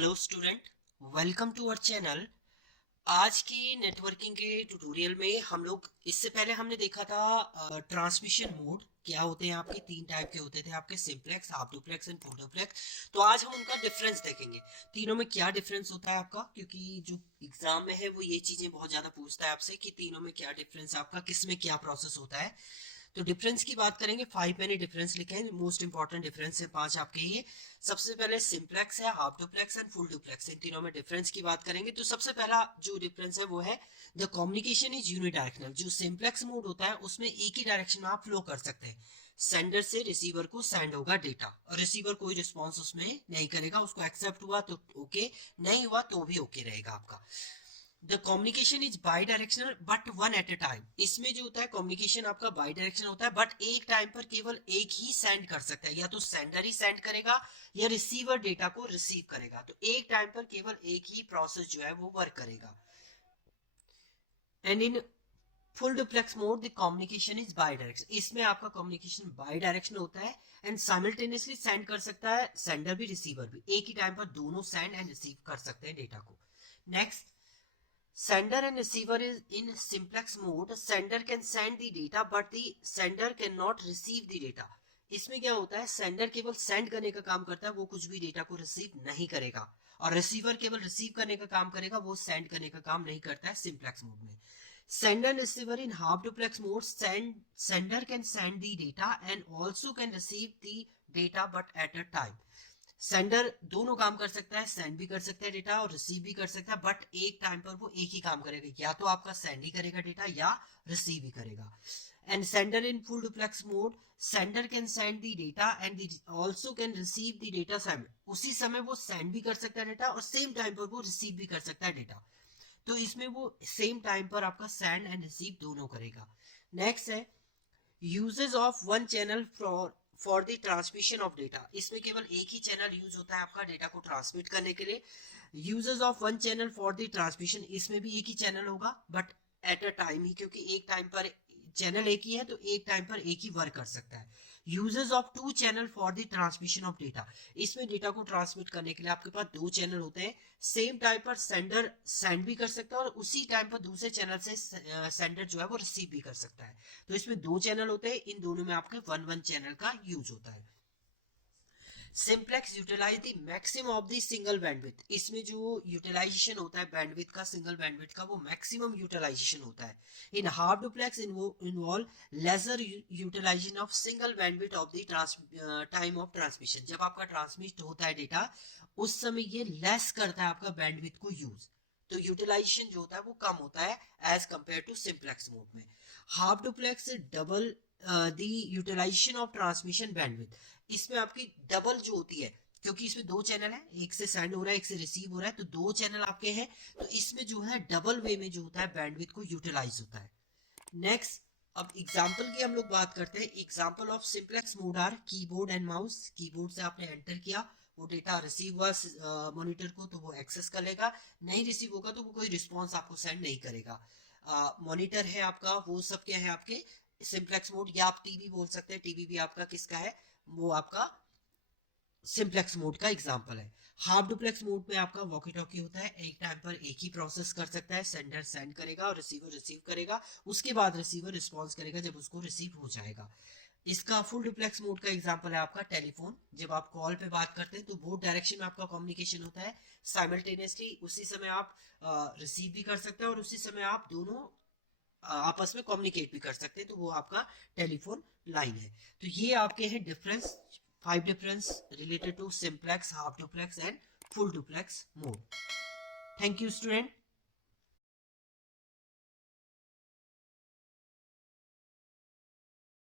Hello student, welcome to our channel. आज की networking के ट्यूटोरियल में हम लोग इससे पहले हमने देखा था ट्रांसमिशन मोड क्या होते हैं। आपके तीन टाइप के होते थे, आपके simplex, half duplex and full duplex. तो आज हम उनका डिफरेंस देखेंगे, तीनों में क्या डिफरेंस होता है आपका, क्योंकि जो एग्जाम में है वो ये चीजें बहुत ज्यादा पूछता है आपसे कि तीनों में क्या डिफरेंस आपका, किस में क्या प्रोसेस होता है। तो डिफरेंस की बात करेंगे, 5 मैंने डिफरेंस लिखे हैं, मोस्ट इंपॉर्टेंट डिफरेंस है 5 आपके ये। सबसे पहले सिंप्लेक्स है, half duplex and full duplex, इन तीनों में डिफरेंस की बात करेंगे। तो सबसे पहला जो डिफरेंस है वो है द कम्युनिकेशन इज यूनिडायरेक्शनल। जो सिंप्लेक्स मोड होता है उसमें एक ही डायरेक्शन में आप फ्लो कर सकते हैं। सेंडर से रिसीवर को सेंड होगा डेटा और रिसीवर कोई रिस्पॉन्स उसमें नहीं करेगा, उसको एक्सेप्ट हुआ तो ओके, नहीं हुआ तो भी ओके रहेगा आपका। The communication is bidirectional but one at a time. इसमें जो होता है कम्युनिकेशन आपका बाई डायरेक्शनल होता है, बट एक टाइम पर केवल एक ही सेंड कर सकता है, या तो सेंडर ही सेंड करेगा या रिसीवर डेटा को रिसीव करेगा। तो एक टाइम पर केवल एक ही प्रोसेस जो है वो वर्क करेगा। And in full duplex mode the communication is by direction. इसमें आपका कम्युनिकेशन बाई डायरेक्शन होता है एंड साइमल्टेनियसली सेंड कर सकता है सेंडर भी रिसीवर भी, एक ही टाइम पर दोनों सेंड एंड रिसीव कर सकते हैं डेटा को। Next, sender and receiver is in simplex mode. Sender can send the data but the sender cannot receive the data. इसमें क्या होता है, सेंडर केवल सेंड करने का काम करता है, वो कुछ भी डेटा को रिसीव नहीं करेगा, और रिसीवर केवल रिसीव करने का काम करेगा, वो सेंड करने का काम नहीं करता है सिंप्लेक्स मोड में। Sender and receiver in half duplex mode, sender can send the data and also can receive the data but at a time. Sender दोनों काम कर सकता है, सेंड भी कर सकता है डेटा और रिसीव भी कर सकता है, बट एक टाइम पर वो एक ही काम करेगा, या तो आपका सेंड ही करेगा डेटा या रिसीव ही करेगा। And sender in full duplex mode, sender can send the data and also can receive the data same. उसी समय वो सेंड भी कर सकता है डेटा और सेम टाइम पर वो रिसीव भी कर सकता है डेटा। तो इसमें वो सेम टाइम पर आपका सेंड एंड रिसीव दोनों करेगा। नेक्स्ट है uses of one channel for the transmission of data. इसमें केवल एक ही चैनल यूज होता है आपका डेटा को ट्रांसमिट करने के लिए। Uses of one channel for the transmission, इसमें भी एक ही चैनल होगा बट एट अ टाइम ही, क्योंकि एक टाइम पर चैनल एक ही है तो एक टाइम पर एक ही वर्क कर सकता है। Uses of two channel for the transmission of data, इसमें डेटा को ट्रांसमिट करने के लिए आपके पास दो चैनल होते हैं। सेम टाइम पर सेंडर सेंड भी कर सकता है और उसी टाइम पर दूसरे चैनल से सेंडर जो है वो रिसीव भी कर सकता है। तो इसमें दो चैनल होते हैं, इन दोनों में आपके वन वन चैनल का यूज होता है। Simplex utilize the maximum of the single bandwidth. इसमें जो यूटिलाइजेशन होता है बैंडविड्थ का, सिंगल बैंडविड्थ का, वो मैक्सिमम यूटिलाइजेशन होता है। In half duplex involve lesser utilisation of single bandwidth of the time of transmission. जब आपका ट्रांसमिट होता है डेटा उस समय ये लेस करता है आपका बैंडविड्थ को यूज, तो यूटिलाइजेशन जो होता है वो कम होता है as compare to simplex mode में। Half duplex double the utilization of transmission bandwidth. इसमें आपकी डबल जो होती है, क्योंकि इसमें दो चैनल है, एक से सेंड हो रहा है एक से रिसीव हो रहा है, तो दो चैनल आपके हैं, तो इसमें जो है डबल वे में जो होता है बैंडविड्थ को यूटिलाइज होता है। नेक्स्ट, अब एग्जांपल की हम लोग बात करते हैं। Example of simplex mode are keyboard and mouse. Keyboard से आपने एंटर किया, वो डेटा रिसीव हुआ मॉनिटर को तो वो एक्सेस कर लेगा, नहीं रिसीव होगा तो वो कोई रिस्पॉन्स आपको सेंड नहीं करेगा। मॉनिटर है आपका, वो सब क्या है आपके सिंप्लेक्स मोड, या आप टीवी बोल सकते हैं, टीवी भी आपका किसका है, वो आपका सिंप्लेक्स मोड का एग्जांपल है। हाफ डुप्लेक्स मोड में आपका वॉकी टॉकी होता है, एक टाइम पर एक ही प्रोसेस कर सकता है, सेंडर सेंड करेगा और रिसीवर रिसीव करेगा, उसके बाद रिसीवर रिस्पॉन्स करेगा जब उसको रिसीव हो जाएगा। इसका फुल डुप्लेक्स मोड का एग्जांपल है आपका टेलीफोन। जब आप कॉल पे बात करते हैं तो बोथ डायरेक्शन में आपका कम्युनिकेशन होता है साइमल्टेनियसली, उसी समय आप रिसीव भी कर सकते हैं और उसी समय आप दोनों आपस में कम्युनिकेट भी कर सकते हैं, तो वो आपका टेलीफोन लाइन है। तो ये आपके हैं difference, 5 difference related to simplex, half duplex and full duplex mode. Thank you student.